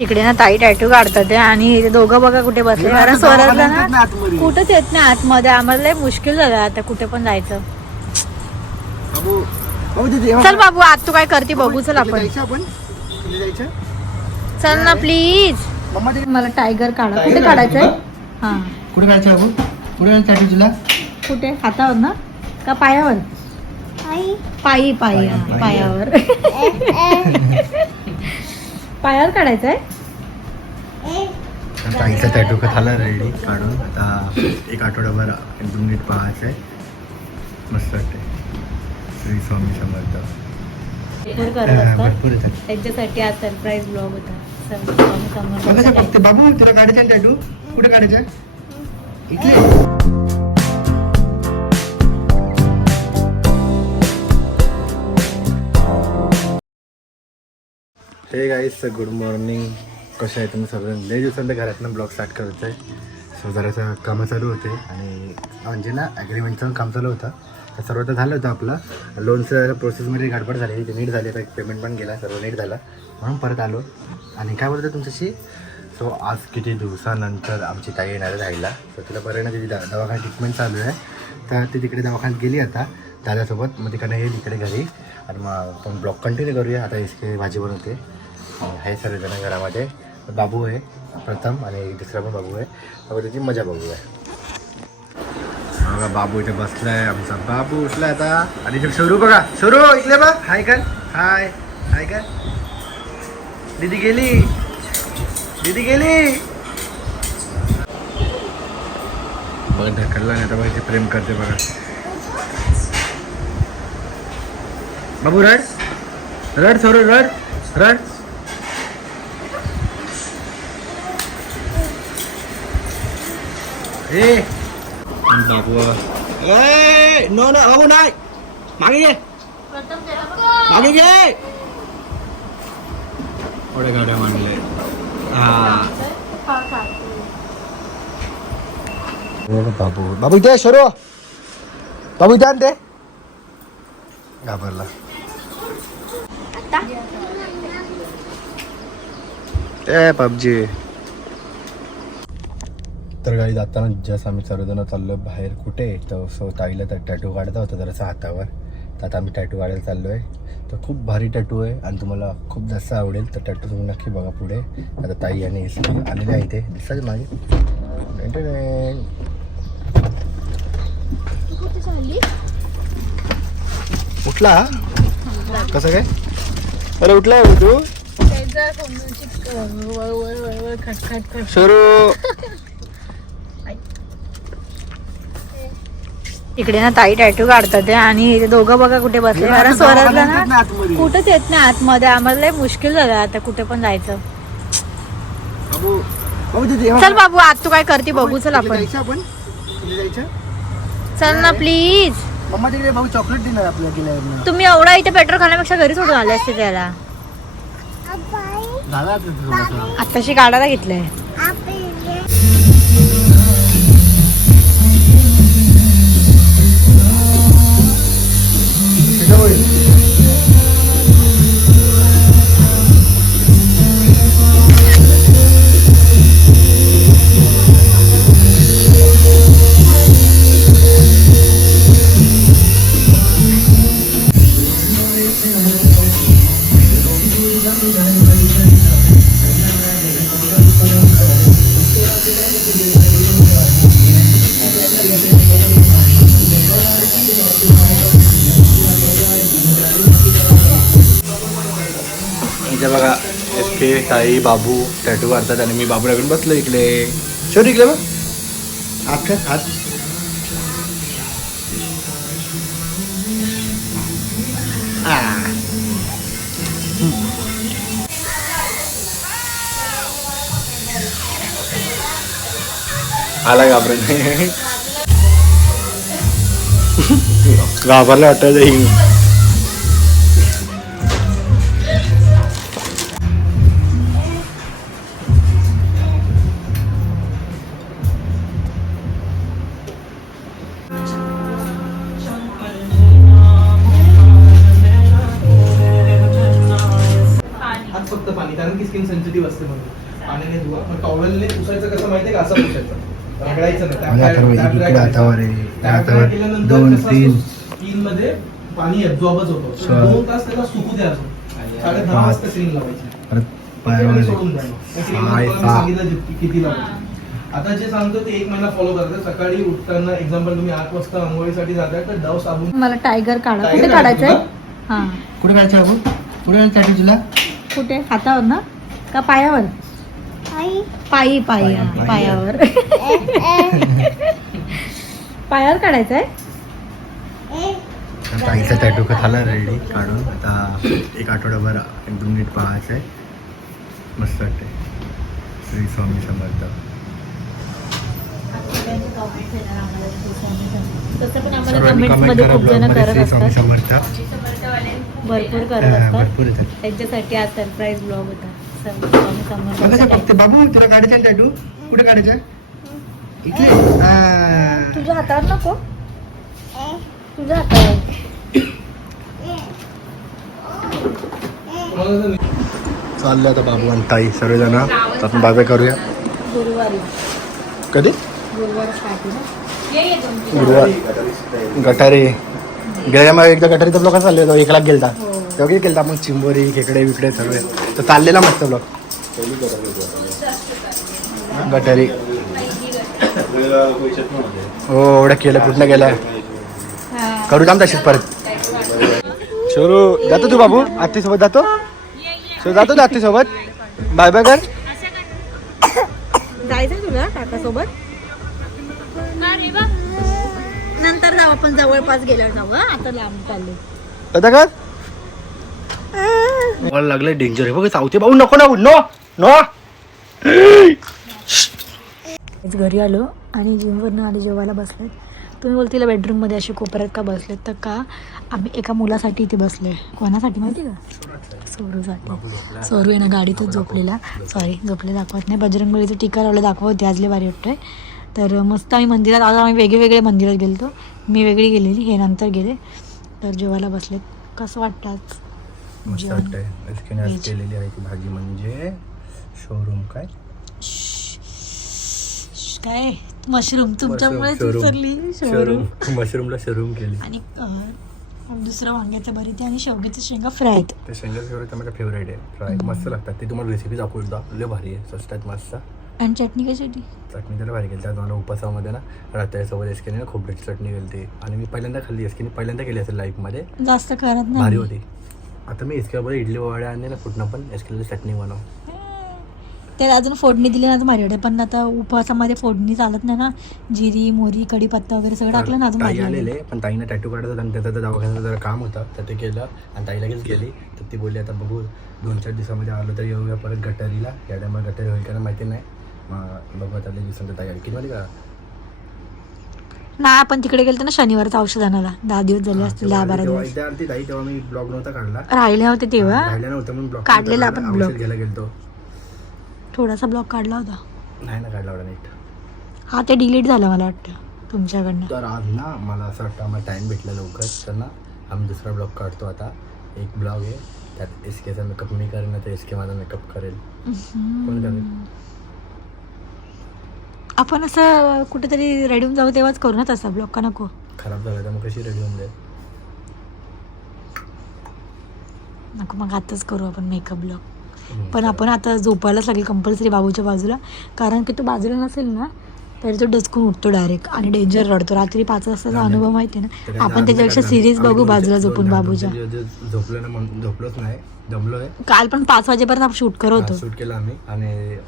इकडे ना ताई टॅटू काढतात आहे आणि दोघं बघा कुठे बसले. हे कारण आता स्वराजला दवाखान्यात येत ना नाही आतमध्ये. कुठंच येत नाही आतमध्ये. आम्हाला लय मुश्किल झालं आता कुठे पण जायचं. चल बाबू आज तू काय करते बघू. चल आपण. जायचं आपण? तिथे जायचं? चल ना प्लीज मला टायगर काढा. कुठे काढायचं काढायचंय? हा. कुठे जायचं बाबू? कुठे जायचं तुला? कुठे? हातावर ना? का पायावर? पायी. पायी हा, पायी. पायावर पायावर काढायचंय आता आईचा टॅटू झाला रेडी काढून आता एक आठवडाभर एकदम नीट पाहायचं आहे. मस्त वाटते श्री स्वामी समर्थ. भरपूर येतात. त्यांच्यासाठी आज सरप्राईज ब्लॉग होता. स्वामी बाबू तुला काढायचं टॅटू कुठे काढायचं इथे हे गाईस गुड मॉर्निंग कसे आहे तुम्ही सगळं? लय दिवसांत घरातनं ब्लॉग स्टार्ट करत आहे. सो जरासं कामं चालू होते आणि म्हणजे ना ॲग्रीमेंटचं काम चालू होतं. तर सर्व तर झालं होतं आपलं. लोनचं प्रोसेसमध्ये गडबड झाली. ते नीट झाली आता पेमेंट पण गेला सर्व नीट झालं. म्हणून परत आलो. आणि काय बोलतं तुमच्याशी? सो आज किती दिवसानंतर आमची ताई येणार राहिला सो तिला बरं ना तिची द दवाखान्यात ट्रीटमेंट चालू आहे. तर ती तिकडे दवाखान्यात गेली आता दादासोबत. मग तिकडे येईल इकडे घरी. आणि मग आपण ब्लॉक कंटिन्यू करूया. आता इसके भाजी बनवते. हे सर्वजण घरामध्ये बाबू आहे. प्रथम आणि दुसरा पण बाबू आहे. बाबू त्याची मजा बघू आहे. बघा बाबू इथे बसलाय आमचा बाबू उठलाय आता. आणि इथे शोरू बघा. सरू इकडे बघ. हाय काय हाय. हाय काय दीदी गेली. दीदी गेली. बघ ढकलला नाही आता बघा इथे प्रेम करते बघा. बाबू रड. रड सोरू रड. रड. ए बाबू ए नो नो बाबू नाही मागे घे मागे घे एवढ्या गाड्या मांडले हा बाबू बाबू इथे शोरो बाबू इथे आणते घाबरला ए पबजी तर गाडी जाताना जस्ट आम्ही सर्वजण चाललो बाहेर कुठे? तर सो ताईला तर टॅटू काढता होता जरासा हातावर. तर आता आम्ही टॅटू काढायला चाललो आहे तर खूप भारी टॅटू आहे आणि तुम्हाला खूप जास्त आवडेल तर टॅटू तुम्ही नक्की बघा पुढे. आता ताई आणि आलेले आहे दिसतात मागे टेंटेन. उठला? कसं काय? अरे उठलाय बघ तू. सुरू. इकडे ना ताई टॅटू काढतात आहे आणि दोघं बघा कुठे बसले. कारण स्वराजला ना नाही आतमध्ये. कुठंच येत नाही आतमध्ये. आम्हाला लय मुश्किल झालं आता कुठे पण जायचं. बाबू बाबू तिथे चल बाबू आज तू काय करते बघू चल आपण. चल ना प्लीज मम्मा तिकडे भाऊ चॉकलेट देणार आपल्याला गेल्यावर तुम्ही एवढा इथे पेट्रोल खाण्यापेक्षा घरी सोडून आले असते त्याला. झाला आता थोडासा. आत्ताशी काढायला घेतलंय. बघा S K Sai Babu tattoo काढतात आणि मी बाबू लागून बसलो इकडे. शोध इकडे बघ. हात खात हात आ. आला घाबरत घाबरला वाटत इकडे. हातावर आहे, हातावर दोन, तीन. मध्ये पाणी ऍब्झॉर्बच होतो. दोन तास त्याला सुकू द्या अजून साडे दहा. वाजता क्रीम लावायची. पायावर सोडून हा. सांगितलं किती लावायची. आता जे सांगतो ते एक महिना फॉलो करायचं सकाळी उठताना एक्झाम्पल तुम्ही आठ वाजता आंघोळीसाठी जाताय तर डव साबण मला टायगर काढा. कुठे काढायचं काढायचंय? हा. कुठे काढायचं आपण? कुठे काढायचं तुला? कुठे? हातावर ना? का पायावर? पायी? पायी पायी, हा, पायी. पायावर. पायावर काढायचंय आता आईचा टॅटू का झाला रेडी काढून आता एक आठवडाभर एक दोन मिनिट पाहायचं आहे मस्त वाटते श्री स्वामी समर्थ. तसं पण आम्हाला सर्वांनी कमेंट्स comment मध्ये करा खूप blog जणमध्ये करत श्री स्वामी असतात. समर्थ. भरपूर करत असतात. भरपूर येतात. त्यांच्यासाठी आज सरप्राईज ब्लॉग होता. समर्थांचा बघते बाबू तुला काढायचं टॅटू कुठे काढायचं इथे. तुझ्या हातावर नको. तुझ्या हातावर चालले आता बाबू आणि ताई सर्वजण तर आपण बाजार करूया. गुरुवारी. कधी? गुरुवार गटारी. गेल्या मग एकदा गटारीचा ब्लॉक चालले होता एक लाख गेलता. हो. तेव्हा किती गेलता मग चिंबोरी खेकडे बिकडे सर्व तर चाललेला मस्त ब्लॉक गटारी. हो एवढं केलं पूर्ण केलं करू जाम तशीच परत. शोरू जातो तू बाबू? आत्ती सोबत जातो? शो जातो तू आत्ती सोबत बाय बाय. कर जायचं तुला काका सोबत नंतर जाऊ आपण जवळपास गेल्यावर जाऊ आता लांब चाललो मला लागलं डेंजर आहे. बघ चावते भाऊ नको ना नो. नो घरी आलो आणि जिमवरनं आले जेवायला बसलेत. तुम्ही बोलतील बेडरूममध्ये असे कोपऱ्यात का बसलेत? तर का आम्ही एका मुलासाठी इथे बसलोय. कोणासाठी माहिती का? सोरूसाठी. सोरू आहे ना गाडीतच झोपलेला. सॉरी झोपले दाखवत नाही. बजरंगबलीचं टीका लावलं दाखवत आजले भारी वाटतंय. तर मस्त आम्ही मंदिरात आज आम्ही वेगळे वेगळे मंदिरात गेलो मी वेगळी गेलेली हे नंतर गेले. तर जेवायला बसलेत. कसं वाटतं आज? मस्त? वाटतंय. आज केलेली आहे ती भाजी म्हणजे शोरूम काय? काय? मशरूम तुमच्यामुळे. उचलली शोरूम मशरूमला शोरूम केली. आणि दुसरं वांग्याचं भरीत आणि शेवग्याचं शेंगा फ्राय आहेत ते शेंगाचं फेवरेट माझ्या फेवरेट आहे. फ्राय मस्त लागतात. ते तुम्हाला रेसिपी दाखवू एकदा. लय भारी आहे. स्वस्तात मस्त. आणि चटणी कशाची चटणी त्याला भारी केली. मला उपासामध्ये ना रात्रीसोबत एसकीने खोबऱ्याची चटणी केली आणि मी पहिल्यांदा खाल्ली. एसकीने पहिल्यांदा केली असेल लाईफमध्ये जास्त करत भारी नाही होती. आता मी एसकेबरोबर इडली वड्या आणि ना कुठनं पण एसकेला चटणी बनव. त्याला अजून फोडणी दिली ना तर वाटेल पण आता उपवासामध्ये फोडणी चालत नाही ना. जिरी मोरी कढीपत्ता वगैरे सगळं टाकलं ना अजून ताई आलेले. पण ताईनं टॅटू होता आणि त्याचं तर दवाखान्याचं जरा काम होतं तर ते केलं आणि ताई लगेच गेली. तर ती बोलली आता बघू दोन चार दिवसामध्ये आलो तर येऊया परत गटारीला. या टायमाला गटारी होईल का नाही माहिती नाही. मग बघू आता लई दिवसांत ताई आली किती माहिती का नाही आपण तिकडे गेलो ना शनिवारचं औषध आणायला. दहा दिवस झाले असतील दहा बारा दिवस. इथे आलती ताई तेव्हा मी ब्लॉग नव्हता काढला. राहिले होते तेव्हा? राहिला नव्हतं म्हणून ब्लॉग काढलेला आपण blog. घ्यायला गेलतो. थोडासा ब्लॉग काढला होता. नाही ना काढला एवढा नीट. हा ते डिलीट झालं मला वाटतं तुमच्याकडनं. तर आज ना मला असं वाटतं आम्हाला टाईम भेटला लवकर. तर ना आम्ही दुसरा ब्लॉग काढतो आता. एक ब्लॉग आहे त्यात एस केचा मेकअप मी करेन तर एस के माझा मेकअप करेल. कोण करेल? आपण असं कुठेतरी रेडी होऊन जाऊ तेव्हाच करू ना तसा. ब्लॉग का नको? खराब झाला तर मग कशी रेडी होऊन जाईल? नको मग आताच करू आपण मेकअप ब्लॉग हम्म. पण आपण आता झोपायलाच लागेल कंपल्सरी बाबूच्या बाजूला. कारण की तो बाजूला नसेल ना तरी तो डचकून उठतो डायरेक्ट आणि डेंजर रडतो. रात्री पाच वाजताचा अनुभव माहिती आहे ना? आपण त्याच्यापेक्षा सिरीज? बघू बाजूला झोपून बाबूच्या. झोपलोच नाही जमलोय. काल पण पाच वाजेपर्यंत आपण शूट करत होतो. शूट केलं आम्ही आणि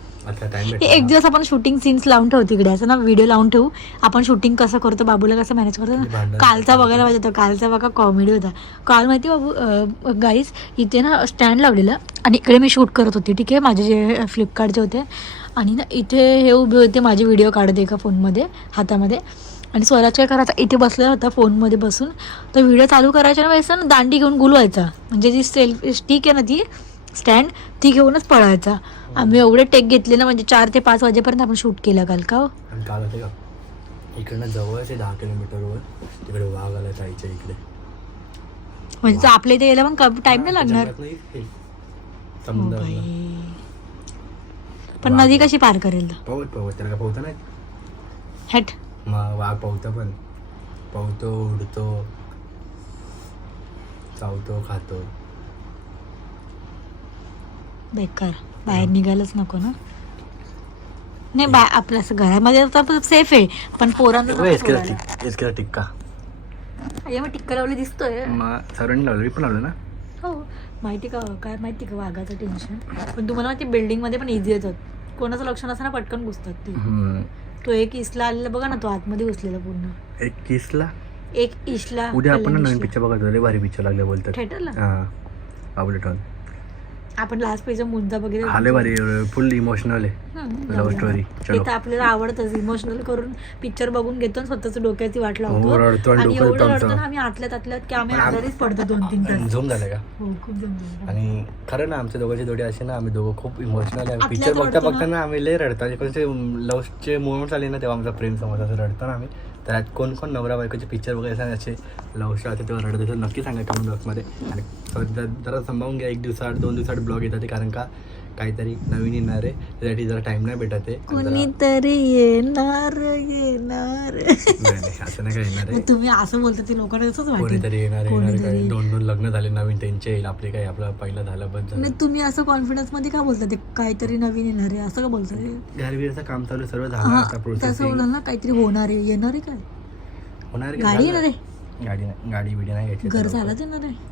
एक दिवस आपण शूटिंग सीन्स लावून ठेवू तिकडे. असं ना व्हिडिओ लावून ठेवू. आपण शूटिंग कसं करतो बाबूला कसं मॅनेज करतो ना? भांडण कालचा बघायला पाहिजे होता. कालचा बघा कॉमेडी होता. काल माहिती बाबू गाईस इथे ना स्टँड लावलेलं. आणि इकडे मी शूट करत होती. ठीक आहे? माझे जे फ्लिपकार्टचे होते. आणि ना इथे हे उभे होते माझे व्हिडिओ काढत एका फोनमध्ये हातामध्ये. आणि स्वराज काय करायचा इथे बसलेला होता फोनमध्ये बसून. तर व्हिडिओ चालू करायच्या ना वेळेस ना दांडी घेऊन गुलवायचा. म्हणजे जी सेल्फ स्टिक आहे ना ती स्टँड ती घेऊनच पळायचा. आम्ही एवढे टेक घेतले ना म्हणजे चार ते पाच वाजेपर्यंत आपण शूट केलं काल का हो? काल का? इकडनं जवळच आहे दहा किलोमीटरवर. तिकडे वाघ आला इकडे. म्हणजे आपल्या इथे यायला पण टाइम नाही लागणार जंगलात नाही हे. हो समुद्रातलं. बाई पण नदी कशी पार करेल तो? पवत पवत त्याला काय पोहतं नाही? हॅट. मग वाघ पोहतं पण. पोहतो उडतो. चावतो खातो. बेकार. बाहेर निघायलाच नको ना. नाही बा आपल्या असं घरामध्ये तर सेफ आहे पण पोरांना नको एसकेला सोडायला. टिक एसकेला टिक्का. अय्या, मग टिक्का लावली दिसतोय. मग सर्वांनी लावलं मी पण लावलं ना? हो. माहिती का काय माहिती का वाघाचं टेन्शन पण तुम्हाला माहिती बिल्डिंगमध्ये पण इझी येतात. कोणाचं लक्ष नसताना पटकन घुसतात ते. तो एक इसला आलेला बघा ना तो आतमध्ये घुसलेला पूर्ण. एक किसला? एक इसला उद्या आपण नवीन इसला. पिक्चर लय भारी पिक्चर लागले बोलतात. थिएटरला हा. टॉन आपण लास्ट पेज मुद्दा हा लय भारी फुल इमोशनल आहे. लव्ह. स्टोरी ते तर आपल्याला आवडतच इमोशनल करून पिक्चर बघून घेतो स्वतःच डोक्याची वाट हो, लावतो रडतो आणि एवढं. रडतो ना आम्ही आतल्यात आतल्यात की आम्ही आजारीच पडतो दोन तीन तास. झोम झालं का? हो खूप आणि खरं ना आमच्या दोघांची जोडी अशी ना आम्ही दोघं खूप इमोशनल आहे. पिक्चर बघता रडतो ना. बघता ना आम्ही लय रडतो. कोणते लव्हचे मुवमेंट्स आले ना तेव्हा आमचा प्रेम समजायचं रडतो ना आम्ही. तर आज कोण कोण नवरा बायकोचे पिक्चर वगैरे आणि असे लव्ह स्टार तेव्हा रडत असेल नक्की सांगा कमेंट बॉक्समध्ये आणि जरा सांभाळून घ्या एक दिवसाआड दोन दिवसाआड ब्लॉग येतात ते कारण का काहीतरी नवीन येणार आहे. त्यासाठी जरा टाईम नाही भेटत आहे. कोणीतरी येणार येणार. असं नाही काय येणार आहे. तुम्ही असं बोलता ते लोकांना तसंच कोणीतरी येणार येणार काय. दोन दोन लग्न झाले नवीन त्यांचे येईल. आपले काय आपलं पहिलं झालं झालं. नाही तुम्ही असं कॉन्फिडन्समध्ये का बोलता? ते काहीतरी नवीन येणार आहे असं का बोलता? घरबिरचं काम चालू सर्व झालं आता तसं प्रोसेसिंग बोलाल ना काहीतरी होणार आहे. येणार आहे काय? होणार गाडी झालं? येणार आहे? गाडी नाही गाडी बिडी नाही घर झालाच येणार आहे.